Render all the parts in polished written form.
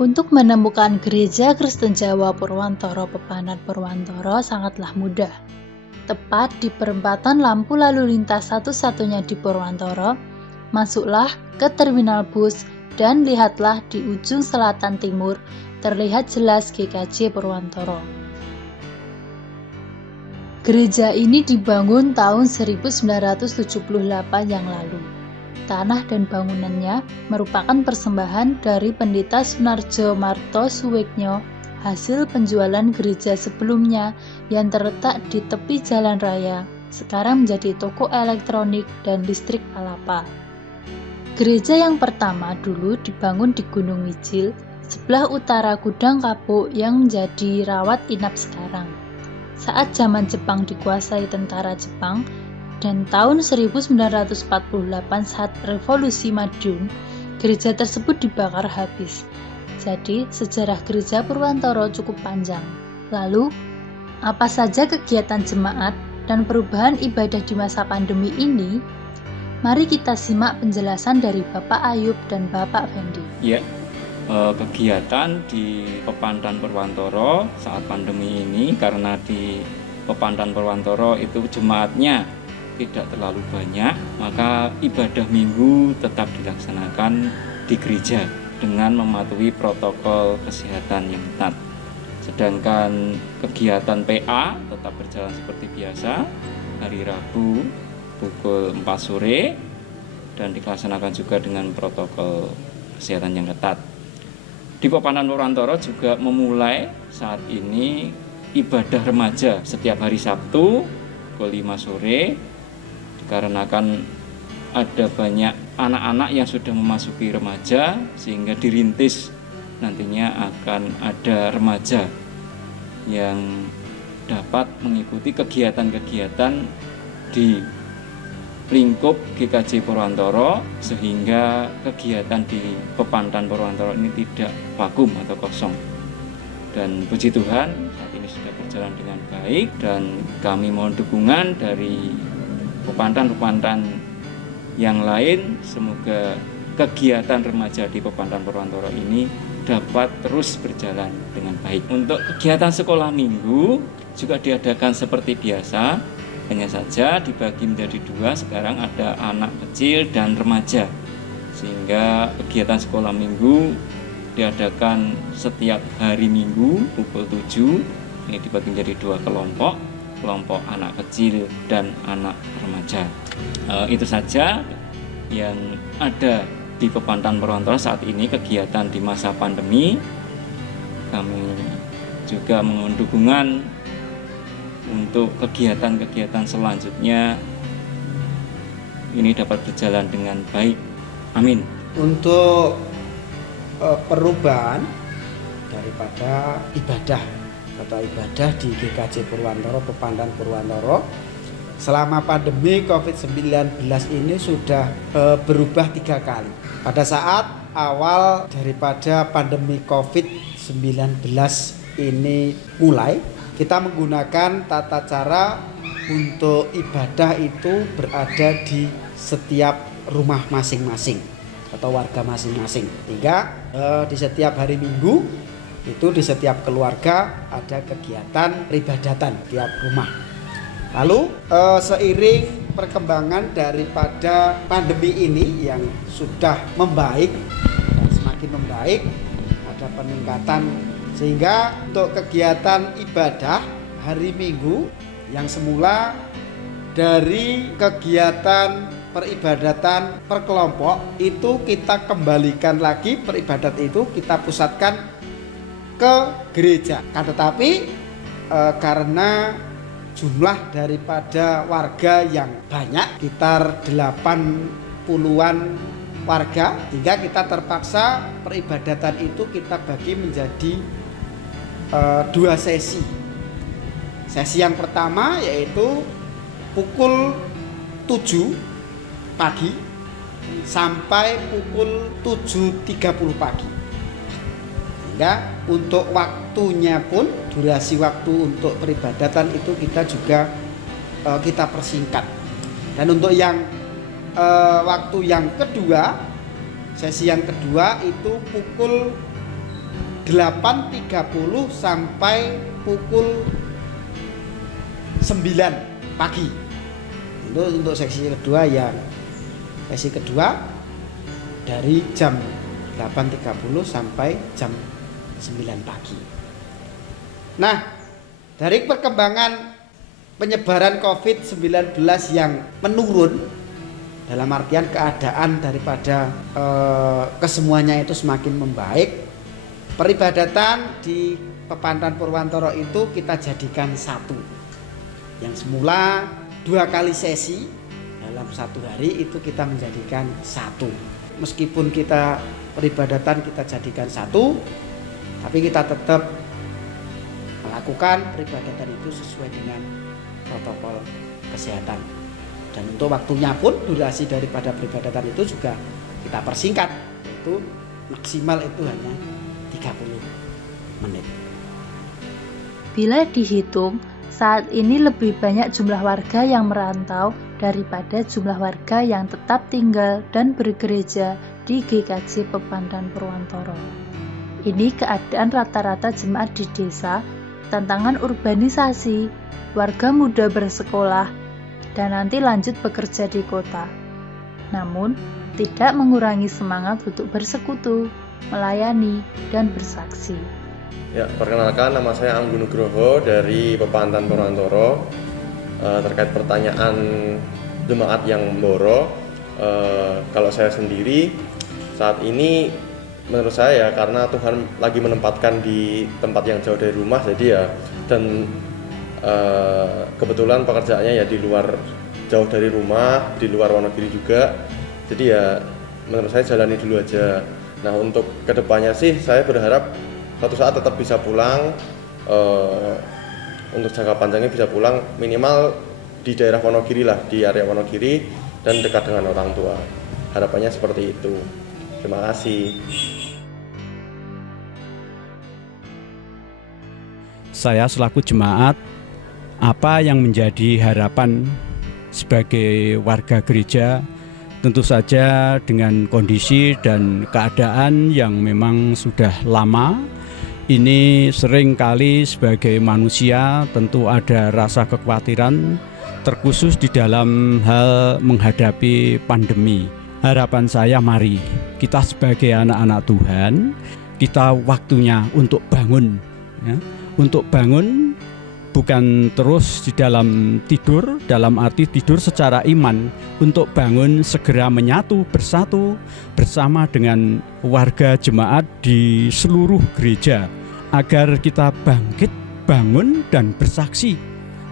Untuk menemukan Gereja Kristen Jawa Purwantoro Pepanan Purwantoro sangatlah mudah. Tepat di perempatan lampu lalu lintas satu-satunya di Purwantoro, masuklah ke terminal bus dan lihatlah di ujung selatan timur terlihat jelas GKJ Purwantoro. Gereja ini dibangun tahun 1978 yang lalu. Tanah dan bangunannya merupakan persembahan dari Pendeta Sunarjo Marto Suweknyo hasil penjualan gereja sebelumnya yang terletak di tepi jalan raya, sekarang menjadi toko elektronik dan listrik Palapa. Gereja yang pertama dulu dibangun di Gunung Wijil, sebelah utara Gudang Kapuk yang menjadi rawat inap sekarang. Saat zaman Jepang dikuasai tentara Jepang, dan tahun 1948 saat Revolusi Madun, gereja tersebut dibakar habis. Jadi, sejarah gereja Purwantoro cukup panjang. Lalu, apa saja kegiatan jemaat dan perubahan ibadah di masa pandemi ini? Mari kita simak penjelasan dari Bapak Ayub dan Bapak Fendi. Ya, kegiatan di Pepandan Purwantoro saat pandemi ini, karena di Pepandan Purwantoro itu jemaatnya tidak terlalu banyak, maka ibadah minggu tetap dilaksanakan di gereja dengan mematuhi protokol kesehatan yang ketat. Sedangkan kegiatan PA tetap berjalan seperti biasa hari Rabu pukul 4 sore dan dilaksanakan juga dengan protokol kesehatan yang ketat. Di Pepandan Purwantoro juga memulai saat ini ibadah remaja setiap hari Sabtu pukul 5 sore, dikarenakan ada banyak anak-anak yang sudah memasuki remaja sehingga dirintis nantinya akan ada remaja yang dapat mengikuti kegiatan-kegiatan di lingkup GKJ Purwantoro sehingga kegiatan di Pepandan Purwantoro ini tidak vakum atau kosong. Dan puji Tuhan saat ini sudah berjalan dengan baik dan kami mohon dukungan dari pepandan-pepandan yang lain. Semoga kegiatan remaja di Pepandan Purwantoro ini dapat terus berjalan dengan baik. Untuk kegiatan sekolah minggu juga diadakan seperti biasa, hanya saja dibagi menjadi dua. Sekarang ada anak kecil dan remaja, sehingga kegiatan sekolah minggu diadakan setiap hari Minggu pukul 7. Ini dibagi menjadi dua kelompok anak kecil dan anak remaja. Itu saja yang ada di Pepandan Purwantoro saat ini kegiatan di masa pandemi. Kami juga mohon dukungan untuk kegiatan-kegiatan selanjutnya ini dapat berjalan dengan baik. Amin. Untuk perubahan daripada ibadah di GKJ Purwantoro, Pepandan Purwantoro selama pandemi COVID-19 ini sudah berubah 3 kali. Pada saat awal daripada pandemi COVID-19 ini mulai, kita menggunakan tata cara untuk ibadah itu berada di setiap rumah masing-masing atau warga masing-masing. Sehingga di setiap hari Minggu itu di setiap keluarga ada kegiatan peribadatan tiap rumah. Lalu seiring perkembangan daripada pandemi ini yang sudah membaik dan semakin membaik, ada peningkatan sehingga untuk kegiatan ibadah hari Minggu yang semula dari kegiatan peribadatan per kelompok itu kita kembalikan lagi, peribadatan itu kita pusatkan ke gereja. Tetapi karena jumlah daripada warga yang banyak, sekitar 80-an warga, sehingga kita terpaksa peribadatan itu kita bagi menjadi 2 sesi. Sesi yang pertama yaitu pukul 7 pagi sampai pukul 7.30 pagi. Sehingga untuk waktunya pun, durasi waktu untuk peribadatan itu kita juga kita persingkat. Dan untuk yang waktu yang kedua, sesi yang kedua itu pukul 8.30 sampai pukul 9 pagi. Untuk seksi kedua dari jam 8.30 sampai jam 9 pagi. Nah, dari perkembangan penyebaran COVID-19 yang menurun, dalam artian keadaan daripada kesemuanya itu semakin membaik, peribadatan di Pepandan Purwantoro itu kita jadikan satu. Yang semula 2 kali sesi dalam satu hari itu kita menjadikan satu. Meskipun kita peribadatan kita jadikan satu, tapi kita tetap melakukan peribadatan itu sesuai dengan protokol kesehatan. Dan untuk waktunya pun durasi daripada peribadatan itu juga kita persingkat, yaitu maksimal itu hanya 30 menit. Bila dihitung, saat ini lebih banyak jumlah warga yang merantau daripada jumlah warga yang tetap tinggal dan bergereja di GKJ Pepandan Purwantoro. Ini keadaan rata-rata jemaat di desa, tantangan urbanisasi, warga muda bersekolah, dan nanti lanjut bekerja di kota. Namun, tidak mengurangi semangat untuk bersekutu, melayani, dan bersaksi. Ya, perkenalkan, nama saya Anggu Nugroho dari Pepandan Purwantoro. Terkait pertanyaan jemaat yang Mboro, kalau saya sendiri saat ini menurut saya karena Tuhan lagi menempatkan di tempat yang jauh dari rumah, jadi ya, dan kebetulan pekerjaannya ya di luar, jauh dari rumah, di luar Wonogiri juga, jadi ya menurut saya jalani dulu aja. Nah, untuk kedepannya sih saya berharap suatu saat tetap bisa pulang, untuk jangka panjangnya bisa pulang minimal di daerah Wonogiri lah, di area Wonogiri dan dekat dengan orang tua. Harapannya seperti itu. Terima kasih. Saya selaku jemaat, apa yang menjadi harapan sebagai warga gereja, tentu saja dengan kondisi dan keadaan yang memang sudah lama, ini sering kali sebagai manusia tentu ada rasa kekhawatiran, terkhusus di dalam hal menghadapi pandemi. Harapan saya, mari kita sebagai anak-anak Tuhan, kita waktunya untuk bangun, ya. Untuk bangun bukan terus di dalam tidur, dalam arti tidur secara iman, untuk bangun segera menyatu bersatu bersama dengan warga jemaat di seluruh gereja, agar kita bangkit, bangun, dan bersaksi.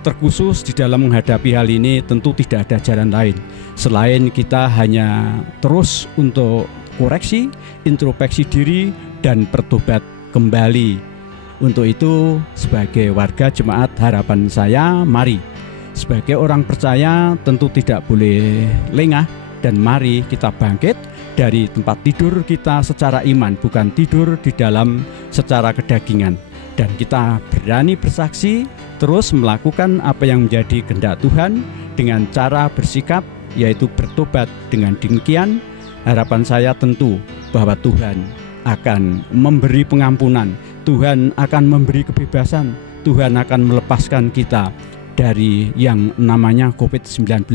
Terkhusus di dalam menghadapi hal ini tentu tidak ada jalan lain selain kita hanya terus untuk koreksi, introspeksi diri, dan bertobat kembali. Untuk itu, sebagai warga jemaat, harapan saya, mari sebagai orang percaya tentu tidak boleh lengah, dan mari kita bangkit dari tempat tidur kita secara iman, bukan tidur di dalam secara kedagingan. Dan kita berani bersaksi, terus melakukan apa yang menjadi kehendak Tuhan dengan cara bersikap, yaitu bertobat. Dengan demikian, harapan saya tentu bahwa Tuhan akan memberi pengampunan, Tuhan akan memberi kebebasan, Tuhan akan melepaskan kita dari yang namanya COVID-19.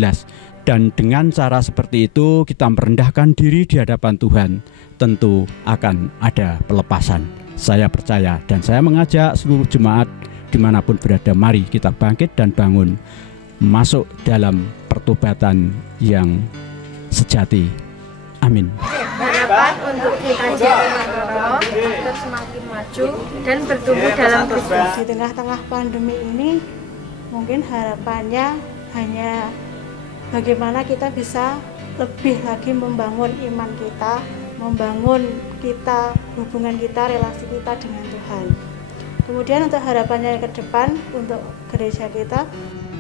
Dan dengan cara seperti itu kita merendahkan diri di hadapan Tuhan, tentu akan ada pelepasan. Saya percaya dan saya mengajak seluruh jemaat dimanapun berada, mari kita bangkit dan bangun, masuk dalam pertobatan yang sejati. Amin. Harapan untuk GKJ Purwantoro agar semakin maju dan bertumbuh dalam Kristus. Di tengah-tengah pandemi ini, mungkin harapannya hanya bagaimana kita bisa lebih lagi membangun iman kita, membangun kita, hubungan kita, relasi kita dengan Tuhan. Kemudian untuk harapannya ke depan untuk gereja kita,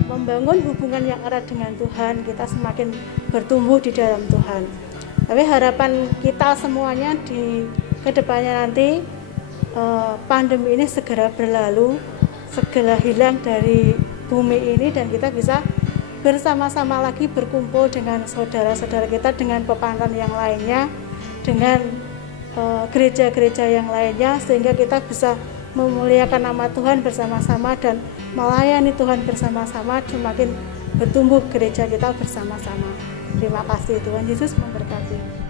membangun hubungan yang erat dengan Tuhan, kita semakin bertumbuh di dalam Tuhan. Tapi harapan kita semuanya di kedepannya nanti pandemi ini segera berlalu, segera hilang dari bumi ini, dan kita bisa bersama-sama lagi berkumpul dengan saudara-saudara kita, dengan pepandan yang lainnya, dengan gereja-gereja yang lainnya, sehingga kita bisa memuliakan nama Tuhan bersama-sama dan melayani Tuhan bersama-sama, semakin bertumbuh gereja kita bersama-sama. Terima kasih, Tuhan Yesus memberkati.